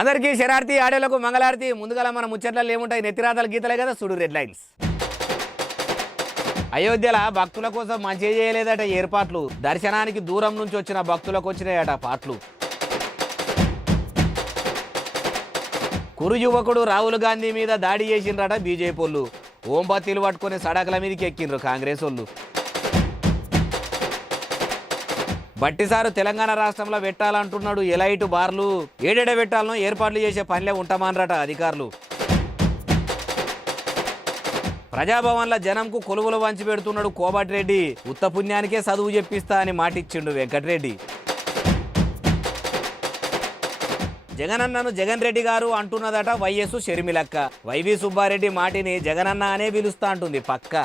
అందరికీ శరార్థి ఆడేలకు మంగళారతి. ముందుగా మన ముచ్చట్లలో ఏముంటాయి, నెత్తిరాతల గీతలే కదా, చూడు రెడ్ లైన్స్. అయోధ్యల భక్తుల కోసం మంచి చేయలేదట ఏర్పాట్లు. దర్శనానికి దూరం నుంచి వచ్చిన భక్తులకు వచ్చినాయట పాటలు. కురు యువకుడు రాహుల్ గాంధీ మీద దాడి చేసిండ్రట బీజేపీ వాళ్ళు. ఓంబత్తిలు పట్టుకుని సడకల మీదకి ఎక్కిండ్రు కాంగ్రెస్ వాళ్ళు. బట్టిసారు తెలంగాణ రాష్ట్రంలో పెట్టాలంటున్నాడు. ఎలైటు బార్లు ఏడేడ పెట్టాలనో ఏర్పాట్లు చేసే పనిలే ఉంటామన్నరట అధికారులు. ప్రజాభవన్ల జనంకు కొలువులు వంచి పెడుతున్నాడు కోమటిరెడ్డి. ఉత్త పుణ్యానికే చదువు చెప్పిస్తా అని మాటిచ్చిండు వెంకటరెడ్డి. జగనన్నను జగన్ రెడ్డి గారు అంటున్నదట వైఎస్ షర్మిలక్క. వైవి సుబ్బారెడ్డి మాటిని జగనన్న అనే పిలుస్తా అంటుంది పక్క.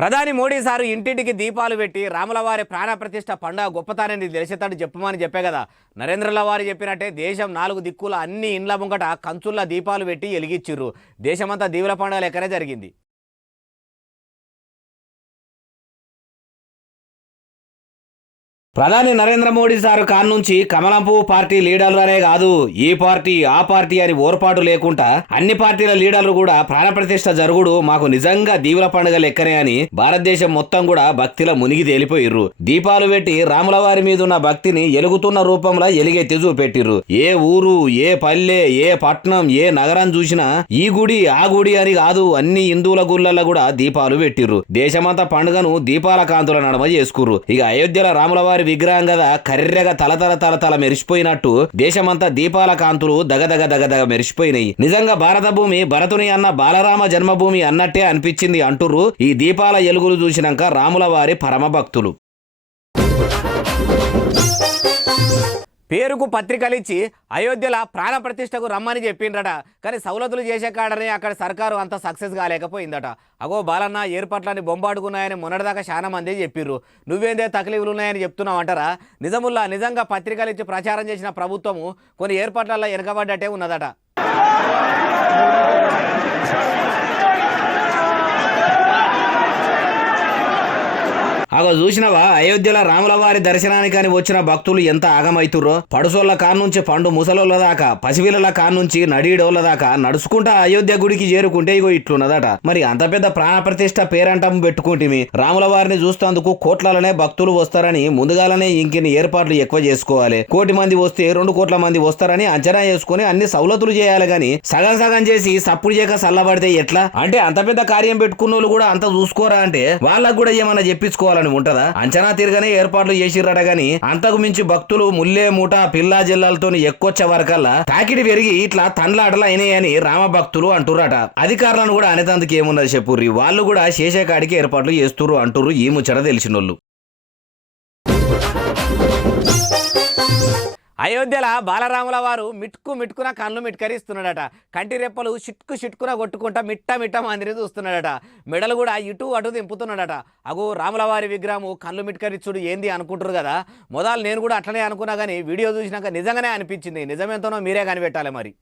ప్రధాని మోడీ సారు ఇంటింటికి దీపాలు పెట్టి రాములవారి ప్రాణప్రతిష్ఠ పండుగ గొప్పతానని తెలిసేటట్టు చెప్పమని చెప్పే కదా. నరేంద్రల వారు చెప్పినట్టే దేశం 4 దిక్కుల అన్ని ఇండ్ల ముంగట కంచుల్ల దీపాలు పెట్టి వెలిగిచ్చిర్రు. దేశమంతా దీవుల పండుగ లెక్కనే జరిగింది. ప్రధాని నరేంద్ర మోడీ సారు కాన్ నుంచి కమలంపు పార్టీ లీడర్లనే కాదు, ఈ పార్టీ ఆ పార్టీ అని ఓర్పాటు లేకుండా అన్ని పార్టీల లీడర్లు కూడా ప్రాణప్రతిష్ఠ జరుగుడు మాకు నిజంగా దీవుల పండుగ లెక్కనే అని భారతదేశం మొత్తం కూడా భక్తిలో మునిగి తేలిపోయిర్రు. దీపాలు పెట్టి రాముల వారి మీద ఉన్న భక్తిని ఎలుగుతున్న రూపంలో ఎలుగెత్తి చూపెట్టిర్రు. ఏ ఊరు, ఏ పల్లె, ఏ పట్నం, ఏ నగరం చూసినా ఈ గుడి ఆ గుడి అని కాదు, అన్ని హిందువుల గుళ్ళల్లో కూడా దీపాలు పెట్టిర్రు. దేశమంతా పండుగను దీపాల కాంతుల నడమ చేసుకుర్రు. ఇక అయోధ్యల రాముల వారి విగ్రహం కదా కర్రెగా తలతల మెరిసిపోయినట్టు దేశమంతా దీపాల కాంతులు దగదగ మెరిసిపోయినాయి. నిజంగా భారత భూమి భరతుని అన్న బాలరామ జన్మభూమి అన్నట్టే అనిపించింది అంటుర్రు ఈ దీపాల ఎలుగులు చూసినాక రాముల వారి పరమ భక్తులు. పేరుకు పత్రికలిచ్చి అయోధ్యల ప్రాణప్రతిష్టకు రమ్మని చెప్పిండ్రట. కానీ సౌలతులు చేసే కాడనే అక్కడ సర్కారు అంత సక్సెస్ కాలేకపోయిందట. అగో బాలన్న ఏర్పాట్లని బొంబాడుకున్నాయని మొన్నటిదాకా చాలా మంది చెప్పిర్రు. నువ్వేందే తక్లీఫ్లు ఉన్నాయని చెప్తున్నావు అంటారా? నిజముల్లా నిజంగా పత్రికలిచ్చి ప్రచారం చేసిన ప్రభుత్వము కొన్ని ఏర్పాట్లలో వెనకబడ్డట్టే ఉన్నదట. అగో చూసినవా అయోధ్యలో రాముల వారి దర్శనానికి అని వచ్చిన భక్తులు ఎంత ఆగమైతుర్రో. పడుసోళ్ల కాన్నుంచి పండు ముసలోళ్ళ దాకా, పసిపిల్లల కాన్నుంచి నడీడోళ్ల దాకా నడుచుకుంటా అయోధ్య గుడికి చేరుకుంటే ఇగో ఇట్లున్నదట. మరి అంత పెద్ద ప్రాణప్రతిష్ఠ పేరంటం పెట్టుకుంటేమి రాముల వారిని చూస్తేందుకు కోట్లనే భక్తులు వస్తారని ముందుగాలనే ఇంకిన్ని ఏర్పాట్లు ఎక్కువ చేసుకోవాలి. 1 కోటి మంది వస్తే 2 కోట్ల మంది వస్తారని అంచనా చేసుకుని అన్ని సౌలతులు చేయాలి. గాని సగం చేసి సప్పుడు చేయక సల్లబడితే ఎట్లా? అంటే అంత పెద్ద కార్యం పెట్టుకున్న వాళ్ళు కూడా అంత చూసుకోరా అంటే వాళ్ళకు కూడా ఏమన్నా చెప్పించుకోవాలి ఉంటదా? అంచనా తిరగనే ఏర్పాట్లు చేసిర్రట. గాని అంతకు మించి భక్తులు ముల్లే మూట పిల్లా జిల్లాలతో ఎక్కువచ్చే వరకల్లా తాకిడి పెరిగి ఇట్లా తండ్లాటలు అయినాయని రామ భక్తులు అంటుర్రట. అధికారులను కూడా అనేతందుకు ఏమున్నది చెప్పుర్రి, వాళ్ళు కూడా శేషకాడికి ఏర్పాట్లు చేస్తుర్రు అంటుర్రు ఈ ముచ్చట తెలిసినోళ్ళు. అయోధ్యల బాలరాముల వారు మిట్టుకున కళ్ళు మిట్కరిస్తున్నాడట. కంటి రెప్పలు షిట్కున కొట్టుకుంటా మిట్ట మందిని చూస్తున్నాడట. మెడలు కూడా ఇటు అటు దింపుతున్నాడట. అగో రాముల వారి విగ్రహము కళ్ళు మిట్కరిచ్చుడు ఏంది అనుకుంటారు కదా. మొదలు నేను కూడా అట్లనే అనుకున్నా కానీ వీడియో చూసినాక నిజంగానే అనిపించింది. నిజమేంతనో మీరే కనిపెట్టాలి మరి.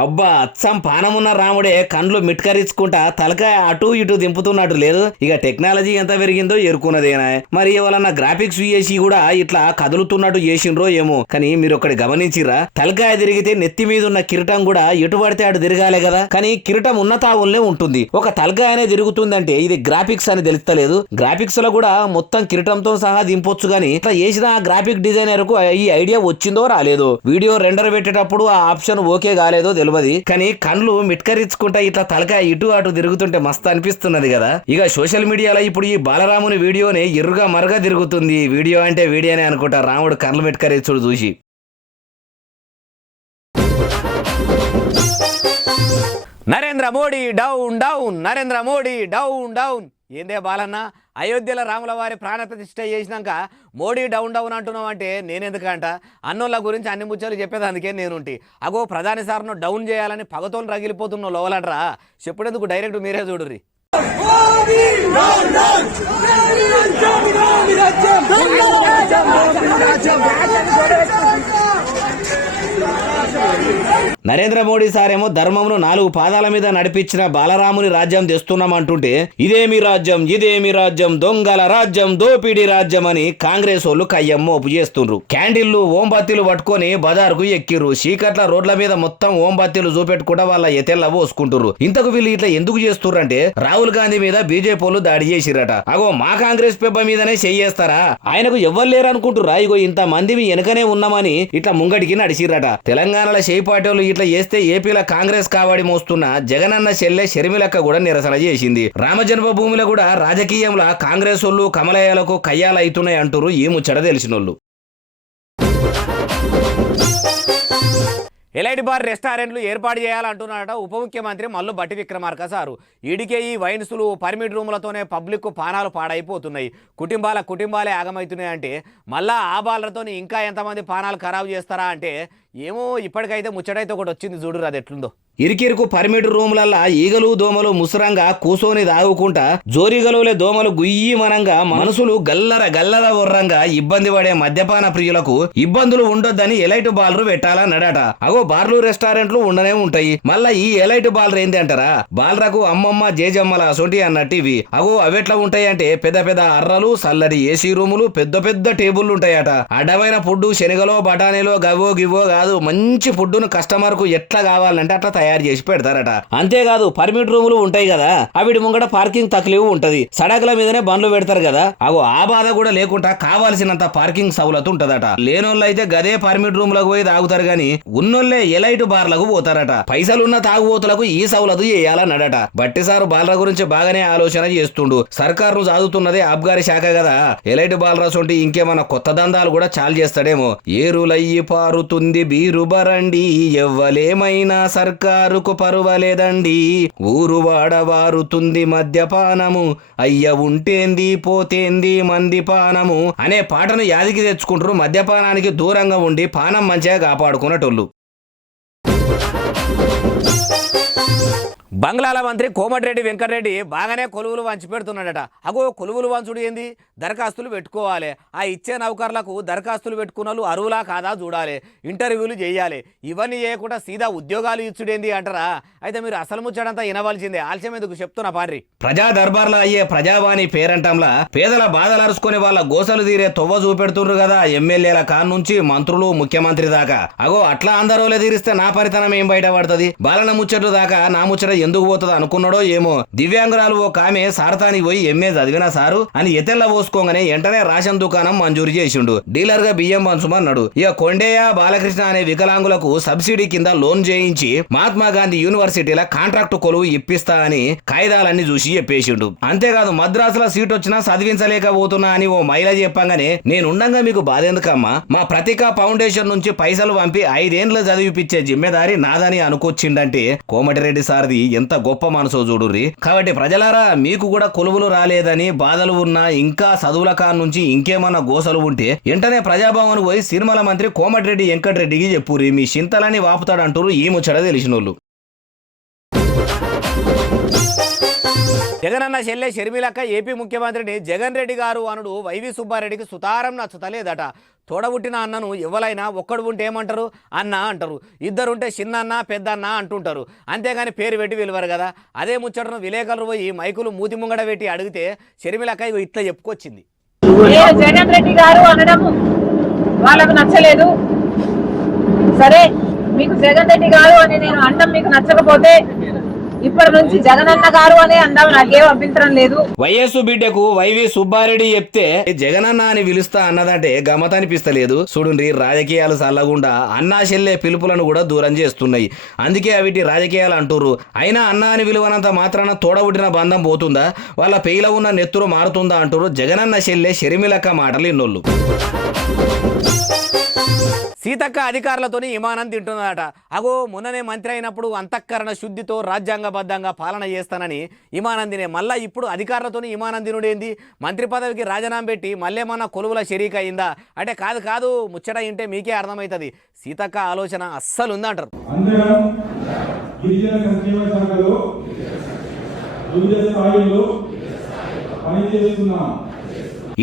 అబ్బా అచ్చం పానమున్న రాముడే కండ్లు మిట్కరించుకుంటా తలకాయ అటు ఇటు దింపుతున్నట్టు లేదు. ఇక టెక్నాలజీ ఎంత పెరిగిందో ఎరుకున్నదేనా. మరి ఎవరన్నా గ్రాఫిక్స్ చేసి కూడా ఇట్లా కదులుతున్నట్టు చేసిండ్రో ఏమో. కానీ మీరు ఒకటి గమనించిరా, తలకాయ తిరిగితే నెత్తి మీద ఉన్న కిరీటం కూడా ఎటు పడితే అటు తిరగాలే కదా. కానీ కిరీటం ఉన్న తావులనే ఉంటుంది. ఒక తలకాయనే తిరుగుతుందంటే ఇది గ్రాఫిక్స్ అని తెలుస్తలేదు. గ్రాఫిక్స్ లో కూడా మొత్తం కిరీటంతో సహా దింపొచ్చు. కానీ ఇట్లా చేసిన గ్రాఫిక్ డిజైనర్ కు ఈ ఐడియా వచ్చిందో రాలేదో. వీడియో రెండర్ పెట్టేటప్పుడు ఆ ఆప్షన్ ఓకే కాలేదో తెలియదు. కానీ కండ్లు మిట్కరించుకుంటా ఇట్లా తలకాయ ఇటు అటు తిరుగుతుంటే మస్తు అనిపిస్తున్నది కదా. ఇక సోషల్ మీడియాలో ఇప్పుడు ఈ బాలరాముని వీడియోని ఎర్రుగా మరగా తిరుగుతుంది. వీడియో అంటే వీడియోనే అనుకుంటా రాముడు కండ్లు మిట్కరించుడు చూసి. Narendra Modi down down, Narendra Modi down down. ఏందే బాలన్న అయోధ్యలో రాముల వారి ప్రాణప్రతిష్ఠ చేసినాక మోడీ డౌన్ అంటున్నావు అంటే నేనెందుకంట? అన్నోళ్ళ గురించి అన్ని ముచ్చలు చెప్పేది అందుకే నేనుంటి. అగో ప్రధాని సార్ను డౌన్ చేయాలని పగతోలు రగిలిపోతున్న లోవలట్రా. చెప్పేందుకు డైరెక్ట్ మీరే చూడుర్రి. నరేంద్ర మోడీ సారేమో ధర్మమును 4 పాదాల మీద నడిపించిన బాలరాముని రాజ్యం తెస్తున్నామంటుంటే ఇదేమి రాజ్యం దొంగల రాజ్యం దోపిడీ రాజ్యం అని కాంగ్రెస్ వాళ్ళు కయ్యం మోపు చేస్తుండ్రు. క్యాండిల్లు ఓంబత్తీలు పట్టుకొని బజార్కు ఎక్కిర్రు. చీకట్ల రోడ్ల మీద మొత్తం ఓంబత్తీలు చూపెట్టుకుంటా వాళ్ళ ఎతెల్ల పోసుకుంటుర్రు. ఇంతకు వీళ్ళు ఇట్లా ఎందుకు చేస్తుర్రంటే రాహుల్ గాంధీ మీద బీజేపీ వాళ్ళు దాడి చేసిరట. అగో మా కాంగ్రెస్ పెబ్బ మీదనే చెయ్యేస్తారా, ఆయనకు ఎవ్వరు లేరు అనుకుంటుర్రా, ఇగో ఇంత మంది మీ వెనకనే ఉన్నామని ఇట్లా ముంగడికి నడిచిరట. తెలంగాణలో చేపాటోళ్ళు ఇట్లా చేస్తే ఏపీలో కాంగ్రెస్ కావడి మోస్తున్న జగనన్న చెల్లె షర్మిలక్క కూడా నిరసన చేసింది. రామజన్మ భూమిలో కూడా రాజకీయంలో కాంగ్రెస్ వాళ్ళు కమలయ్యలకు కయ్యాలు అవుతున్నాయి అంటారు ఈ ముచ్చట తెలిసినోళ్ళు. ఎలైట్ బార్ రెస్టారెంట్లు ఏర్పాటు చేయాలంటున్నారట ఉప ముఖ్యమంత్రి మల్లు బట్టి విక్రమార్క సారు. ఈడికే ఈ వైన్సులు పర్మిట్ రూములతోనే పబ్లిక్ పానాలు పాడైపోతున్నాయి, కుటుంబాలే ఆగమవుతున్నాయి అంటే మళ్ళా ఆ బాలతో ఇంకా ఎంతమంది పానాలు ఖరాబు చేస్తారా అంటే ఏమో ఇప్పటికైతే ముచ్చటైతే ఒకటి వచ్చింది చూడురు, అది ఎట్లుందో. ఇరికిరుకు పర్మిట్ రూములల్లా ఈగలు దోమలు ముసురంగా కూసోని దాగుకుంటా జోరిగలులే దోమలు గుయ్యమనంగా మనుషులు గల్లర వర్రంగా ఇబ్బంది పడే మద్యపాన ప్రియులకు ఇబ్బందులు ఉండొద్దని ఎలైట్ బార్లు పెట్టాలన్నాడట. అగో బార్లు రెస్టారెంట్లు ఉండనే ఉంటాయి, మళ్ళా ఈ ఎలైట్ బార్లు ఏంది అంటారా, బాలరకు అమ్మమ్మ జేజమ్మల సొంటి అన్నట్టు ఇవి. అగో అవెట్లా ఉంటాయి అంటే పెద్ద పెద్ద అర్రలు, సల్లడి ఏసీ రూములు, పెద్ద టేబుల్లు ఉంటాయట. అడ్డమైన ఫుడ్డు శనగలో బఠానీలో గవో గివో కాదు, మంచి ఫుడ్డును కస్టమర్ కు ఎట్లా కావాలంటే అట్లా తయారు చేసి పెడతారట. అంతేకాదు పర్మిట్ రూములు ఉంటాయి కదా, అవిటి ముంగట పార్కింగ్ తక్లీఫ్ ఉంటది, సడకుల మీదనే బండ్లు పెడతారు కదా, అగో ఆ బాధ కూడా లేకుండా కావాల్సినంత పార్కింగ్ సౌలత్ ఉంటదట. లేనోళ్ళు అయితే గదే పర్మిట్ రూమ్ లకు పోయి తాగుతారు గాని ఉన్నోళ్లే ఎలైట్ బార్లకు పోతారట. పైసలున్న తాగుబోతులకు ఈ సౌలత్ చేయాలన్నాడట. బట్టిసారు బాలర గురించి బాగానే ఆలోచన చేస్తుండు. సర్కారు చదువుతున్నదే ఆబ్గారి శాఖ కదా, ఎలైట్ బాలరా సొంటి ఇంకేమన్నా కొత్త దందాలు కూడా చాలు చేస్తాడేమో. ఏరులయ్యి పారుతుంది బీరు బరండి, ఎవ్వలేమైనా సర్కారుకు పరువలేదండి, ఊరు వాడవారుతుంది మద్యపానము, అయ్య ఉంటేంది పోతేంది మందిపానము అనే పాటను యాదికి తెచ్చుకుంటారు మద్యపానానికి దూరంగా ఉండి పానం మంచిగా కాపాడుకునేటోళ్ళు. బంగ్లాల మంత్రి కోమటిరెడ్డి వెంకటరెడ్డి బాగానే కొలువులు వంచి పెడుతున్నాడట. అగో కొలువులు వంచుడు ఏంది, దరఖాస్తులు పెట్టుకోవాలి, ఆ ఇచ్చే నౌకర్లకు దరఖాస్తులు పెట్టుకున్న వాళ్ళు అరువులా కాదా చూడాలి, ఇంటర్వ్యూలు చేయాలి, ఇవన్నీ చేయకుండా సీదా ఉద్యోగాలు ఇచ్చుడేంది అంటారా. అయితే మీరు అసలు ముచ్చడంతా వినవలసిందే, ఆలస్యం ఎందుకు చెప్తున్నా పార్రి. ప్రజా దర్బార్లో అయ్యే ప్రజావాణి పేరంటంలా పేదల బాధలు అరుచుకుని వాళ్ళ గోసలు తీరే తొవ్వ చూపెడుతుండ్రు కదా ఎమ్మెల్యేల కాన్ నుంచి మంత్రులు ముఖ్యమంత్రి దాకా. అగో అట్లా అందరోలే తీరిస్తే నా పరితనం ఏం బయట పడుతుంది, బాలన ముచ్చట్లు దాకా నా ముచ్చట ఎందుకు పోతుంది అనుకున్నాడో ఏమో. దివ్యాంగురాలు ఓ కామె సారథానికి పోయి ఎంఏ చదివినా సారు అని ఎతెల్ల పోసుకోగానే వెంటనే రేషన్ దుకాణం మంజూరు చేసిండు. డీలర్ గా బియ్యం పంచమన్నాడు. ఇక కొండయ్య బాలకృష్ణ అనే వికలాంగులకు సబ్సిడీ కింద లోన్ చేయించి మహాత్మా గాంధీ యూనివర్సిటీల కాంట్రాక్టు కొలువు ఇప్పిస్తా అని కాయిదాలన్నీ చూసి చెప్పేసిండు. అంతేకాదు మద్రాసులో సీట్ వచ్చినా చదివించలేకపోతున్నా అని ఓ మహిళ చెప్పంగానే నేనుండగా మీకు బాధ ఎందుకమ్మా, మా ప్రతికా ఫౌండేషన్ నుంచి పైసలు పంపి 5 ఏండ్లు చదివిపించే జిమ్మెదారి నాదని అనుకొచ్చిండంటే కోమటిరెడ్డి సార్ది ఎంత గొప్ప మనసో చూడుర్రి. కాబట్టి ప్రజలారా మీకు కూడా కొలువులు రాలేదని బాధలు ఉన్నా ఇంకా చదువుల కాన్ నుంచి ఇంకేమన్నా గోసలు ఉంటే వెంటనే ప్రజాభవన్ పోయి సిరిమల మంత్రి కోమటిరెడ్డి వెంకటరెడ్డికి చెప్పుర్రి, మీ చింతలని వాపుతాడంటారు ఈ ముచ్చట తెలిసినోళ్ళు. జగనన్న చెల్లె షర్మిలక్క ఏపీ ముఖ్యమంత్రిని జగన్ రెడ్డి గారు అనుడు వైవి సుబ్బారెడ్డికి సుతారం నచ్చతలేదట. తోడబుట్టిన అన్నను ఎవరైనా ఒక్కడు ఉంటే ఏమంటారు, అన్న అంటారు, ఇద్దరుంటే చిన్నన్న పెద్దన్న అంటుంటారు, అంతేగాని పేరు పెట్టి పిలవరు కదా. అదే ముచ్చటను విలేకరులు పోయి మైకులు మూతి ముంగడ పెట్టి అడిగితే షర్మిలక్క ఇట్లా చెప్పుకొచ్చింది. జగన్ రెడ్డి గారు అనడం వాళ్ళకు నచ్చలేదు, సరే మీకు జగన్ రెడ్డి గారు అని నేను అండం మీకు నచ్చకపోతే ఇప్పటి నుంచి జగనన్న గారు అనే అందాం, నాకేం అభ్యంతరం లేదు. వైఎస్ బిడ్డకు వైవి సుబ్బారెడ్డి చెప్తే జగనన్న అని పిలుస్తా అన్నదంటే గమత అనిపిస్తలేదు. చూడండి రాజకీయాలు చల్లగుండా అన్నా చెల్లె పిలుపులను కూడా దూరం చేస్తున్నాయి. అందుకే అవిటి రాజకీయాలు అంటుర్రు. అయినా అన్న అని విలువనంత మాత్రాన తోడబుట్టిన బంధం పోతుందా, వాళ్ళ పెయిల ఉన్న నెత్తురు మారుతుందా అంటారు జగనన్న చెల్లె షర్మిలక్క మాటలు ఇన్నోళ్ళు. సీతక్క అధికారులతోని విమానం తింటున్నదట. అగో మొన్ననే మంత్రి అయినప్పుడు అంతఃకరణ శుద్ధితో రాజ్యాంగబద్ధంగా పాలన చేస్తానని విమానం తినే మళ్ళా ఇప్పుడు అధికారులతోని విమానం తినుడేంది, మంత్రి పదవికి రాజీనామా పెట్టి మళ్ళేమన్నా కొలువుల షరీక్ అయిందా అంటే కాదు ముచ్చట ఇంటే మీకే అర్థమవుతుంది. సీతక్క ఆలోచన అస్సలు ఉందంటారు.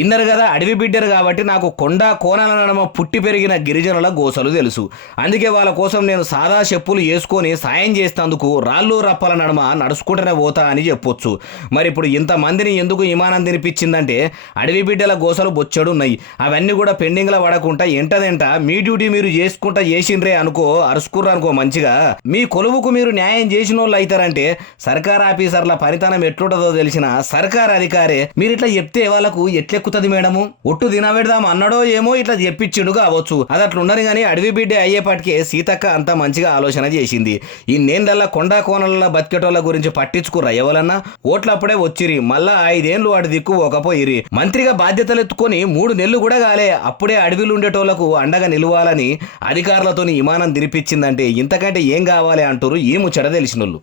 ఇన్నరు కదా అడవి బిడ్డరు కాబట్టి నాకు కొండ కోనల నడమ పుట్టి పెరిగిన గిరిజనుల గోసలు తెలుసు. అందుకే వాళ్ళ కోసం నేను సాదా చెప్పులు వేసుకొని సాయం చేసేందుకు రాళ్ళు రప్పల నడమ నడుచుకుంటూనే పోతా అని చెప్పొచ్చు. మరి ఇప్పుడు ఇంతమందిని ఎందుకు విమానం తినిపించిందంటే అడవి బిడ్డల గోసలు బొచ్చడున్నాయి. అవన్నీ కూడా పెండింగ్లో పడకుండా ఎంటదెంట మీ డ్యూటీ మీరు చేసుకుంటా చేసిండ్రే అనుకో, అరుచుకుర్రు అనుకో మంచిగా. మీ కొలువుకు మీరు న్యాయం చేసిన వాళ్ళు అవుతారంటే సర్కార్ ఆఫీసర్ల పనితనం ఎట్లుంటుందో తెలిసిన సర్కార్ అధికారే మీరు ఇట్లా చెప్తే వాళ్ళకు ఎట్లెక్కుతుంది మేడము? ఒట్టు తినబెడదాం అన్నడో ఏమో ఇట్లా చెప్పించిండు కావచ్చు. అది అట్లుండని కానీ అడవి బిడ్డ అయ్యేపాటికే సీతక్క అంత మంచిగా ఆలోచన చేసింది. ఈ నేందల్లా కొండా కోనల బతికేటోళ్ళ గురించి పట్టించుకుర్రా ఎవరన్నా? ఓట్లప్పుడే వచ్చిరి, మళ్ళా 5 ఏళ్ళు వాడి దిక్కు ఒకపోయిరి. మంత్రిగా బాధ్యతలు ఎత్తుకొని 3 నెలలు కూడా కాలే అప్పుడే అడవిలు ఉండేటోళ్లకు అండగా నిలవాలని అధికారులతో విమానం తినిపించిందంటే ఇంతకంటే ఏం కావాలి అంటారు ఈ ముచ్చట తెలిసినోళ్ళు.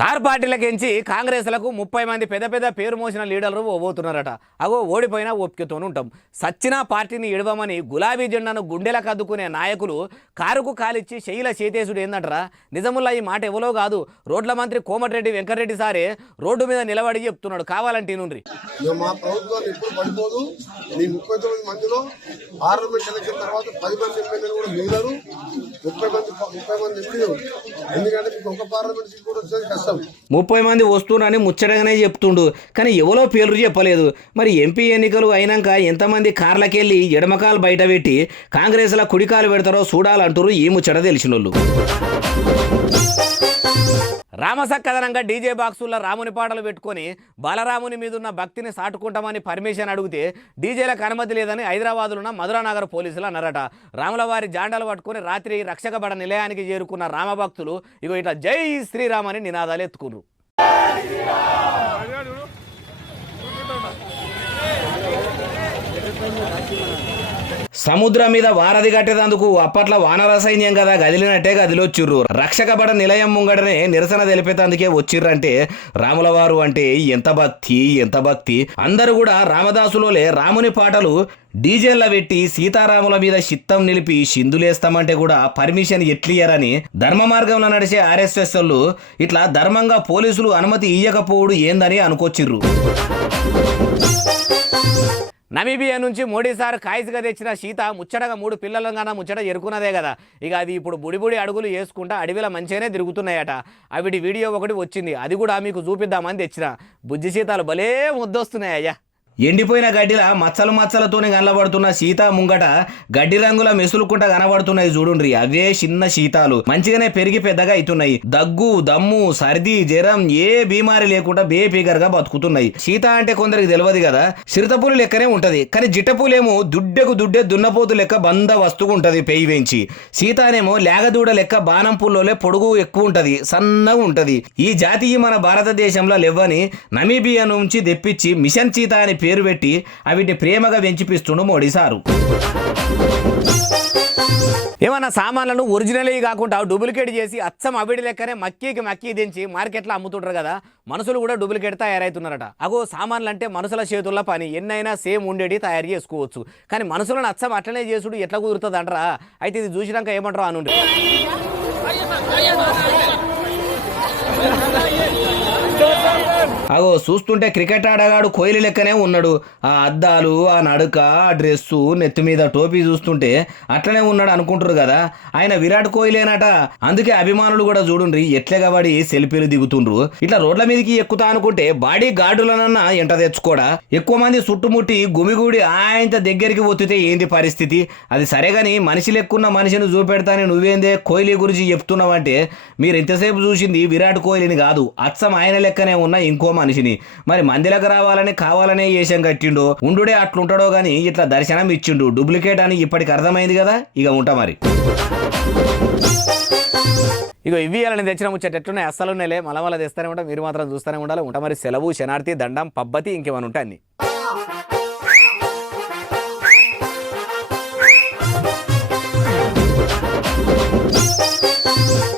కార్ పార్టీలకించి కాంగ్రెస్లకు 30 మంది పెద్ద పెద్ద పేరు మోసిన లీడర్లు పోతున్నారట. అగో ఓడిపోయినా ఓపికతోనే ఉంటాం, సచ్చినా పార్టీని ఇడవమని గులాబీ జెండాను గుండెలకు అద్దుకునే నాయకులు కారుకు కాలిచ్చి శైల చేతేసుడు ఏందంటరా? నిజముల్లా ఈ మాట ఎవరో కాదు, రోడ్ల మంత్రి కోమటిరెడ్డి వెంకటరెడ్డి సారే రోడ్డు మీద నిలబడి చెప్తున్నాడు. కావాలంటే నుండి మా ప్రభుత్వాన్ని ఎప్పుడు పడిపోదు. మీ 39 మందిలో పార్లమెంట్ ఎలక్షన్ తర్వాత 10 మంది ఎమ్మెల్యేలు కూడా మిగిలారు. 30 మంది ఎంపీలు. ఎందుకంటే మీకు ఒక పార్లమెంట్ సీట్ కూడా వచ్చేది కష్టం. 30 మంది వస్తున్నారని ముచ్చటగానే చెప్తుండు, కానీ ఎవరో పేర్లు చెప్పలేదు. మరి ఎంపీ ఎన్నికలు అయినాక ఎంతమంది కార్లకెళ్ళి ఎడమకాలు బయట పెట్టి కాంగ్రెస్ల కుడికాలు పెడతారో చూడాలంటారు ఈ ముచ్చట తెలిసినోళ్ళు. రామసక్కదనంగా డీజే బాక్సుల్లో రాముని పాటలు పెట్టుకొని బాలరాముని మీద ఉన్న భక్తిని సాటుకుంటామని పర్మిషన్ అడిగితే డీజేలకు అనుమతి లేదని హైదరాబాద్లో ఉన్న మధురానగర్ పోలీసులు అన్నారట. రాములవారి జాండాలు పట్టుకొని రాత్రి రక్షకబడ నిలయానికి చేరుకున్న రామభక్తులు ఇగో ఇట్లా జై శ్రీరామ్ అని నినాదాలు ఎత్తుకున్నారు. సముద్రం మీద వారధి కట్టేందుకు అప్పట్లో వానర సైన్యం కదా గదిలినట్టే గదిలొచ్చిర్రు. రక్షకబడ నిలయం ముంగడనే నిరసన తెలిపేందుకే వచ్చిర్రంటే రాములవారు అంటే ఎంత భక్తి. అందరూ కూడా రామదాసులోలే రాముని పాటలు డీజేల పెట్టి సీతారాముల మీద చిత్తం నిలిపి సింధులేస్తామంటే కూడా పర్మిషన్ ఎట్లియరని ధర్మ మార్గంలో నడిచే ఆర్ఎస్ఎస్ వాళ్ళు ఇట్లా ధర్మంగా పోలీసులు అనుమతి ఇయ్యకపోవడు ఏందని అనుకొచ్చిర్రు. నమీబియా నుంచి మోడీ సార్ కాయిస్గా తెచ్చిన సీత ముచ్చటగా 3 పిల్లలంగాన ముచ్చట ఎరుకున్నదే కదా. ఇక అది ఇప్పుడు బుడిబుడి అడుగులు వేసుకుంటా అడవిలో మంచిగానే తిరుగుతున్నాయట. అవిడి వీడియో ఒకటి వచ్చింది, అది కూడా మీకు చూపిద్దామని తెచ్చిన. బుజ్జి సీతాలు భలే ముద్దొస్తున్నాయ్యా. ఎండిపోయిన గడ్డిలా మచ్చలతోనే కనబడుతున్న సీత ముంగట గడ్డి రంగుల మెసులుకుంటా కనబడుతున్నాయి చూడుండ్రి. అవే చిన్న సీతాలు మంచిగానే పెరిగి పెద్దగా అవుతున్నాయి. దగ్గు దమ్ము సర్ది జ్వరం ఏ బీమారి లేకుండా బేపీగర్గా బతుకుతున్నాయి. సీత అంటే కొందరికి తెలియదు కదా, చిరుతపూలు లెక్కనే ఉంటది, కానీ జిట్టపూలేమో దుడ్డే దున్నపోతు లెక్క బంద వస్తువు ఉంటది పెయి వేయించి. సీతానేమో లేగదూడ లెక్క బాణం పుల్లోలే పొడుగు ఎక్కువ ఉంటది, సన్నగా ఉంటది. ఈ జాతి మన భారతదేశంలో లేవని నమీబియా నుంచి తెప్పించి మిషన్ సీత అని పేరు పెట్టి అవిటిని ప్రేమగా పెంచిపిస్తుండు మోడీ సారు. ఏమన్నా సామాన్లను ఒరిజినల్ కాకుండా డూప్లికేట్ చేసి అచ్చం అవిడి లెక్కనే మక్కీ దించి మార్కెట్లో అమ్ముతుంటారు కదా. మనుషులు కూడా డూప్లికేట్ తయారవుతున్నారట. అగో సామాన్లు అంటే మనుషుల చేతుల్లో పని, ఎన్నైనా సేమ్ ఉండేది తయారు చేసుకోవచ్చు, కానీ మనుషులను అచ్చం అట్లనే చేసుడు ఎట్లా కుదురుతుంది అంటారా? అయితే ఇది చూసినాక ఏమంటారు అనుండి. అగో చూస్తుంటే క్రికెట్ ఆడగాడు కోహ్లీ లెక్కనే ఉన్నాడు. ఆ అద్దాలు, ఆ నడుక, ఆ డ్రెస్సు, నెత్తి మీద టోపీ చూస్తుంటే అట్లనే ఉన్నాడు అనుకుంటారు కదా. ఆయన విరాట్ కోహ్లీనట. అందుకే అభిమానులు కూడా చూడుండ్రి ఎట్లగా పడి సెల్ఫీలు దిగుతుండ్రు. ఇట్లా రోడ్ల మీదకి ఎక్కుతా అనుకుంటే బాడీ గార్డులనన్నా ఎంట తెచ్చుకోడా. ఎక్కువ మంది చుట్టుముట్టి గుమిగూడి ఆయన దగ్గరికి ఒత్తితే ఏంది పరిస్థితి? అది సరేగాని మనిషి లెక్కున్న మనిషిని చూపెడతాని నువ్వేందే కోహ్లీ గురించి చెప్తున్నావంటే మీరు ఎంతసేపు చూసింది విరాట్ కోహ్లీని కాదు, అచ్చం ఆయన లెక్కనే ఉన్న ఇంకో మనిషిని. మరి మందిలకు రావాలని కావాలనే వేషం కట్టిండో ఉండుడే అట్లుంటాడో గాని ఇట్లా దర్శనం ఇచ్చిండు. డూప్లికేట్ అని ఇప్పటికి అర్థమైంది కదా. ఇక ఉంటా మరి. ఇక ఇవి అని తెచ్చిన ముచ్చట ఎట్లున్నాయి అస్సలు ఉన్నాయిలే. మళ్ళీ తెస్తూనే ఉంటాం, మీరు మాత్రం చూస్తూనే ఉండాలి. ఉంటా మరి. సెలవు, శనార్థి, దండం, పబ్బతి ఇంకేమైనా ఉంటాయి.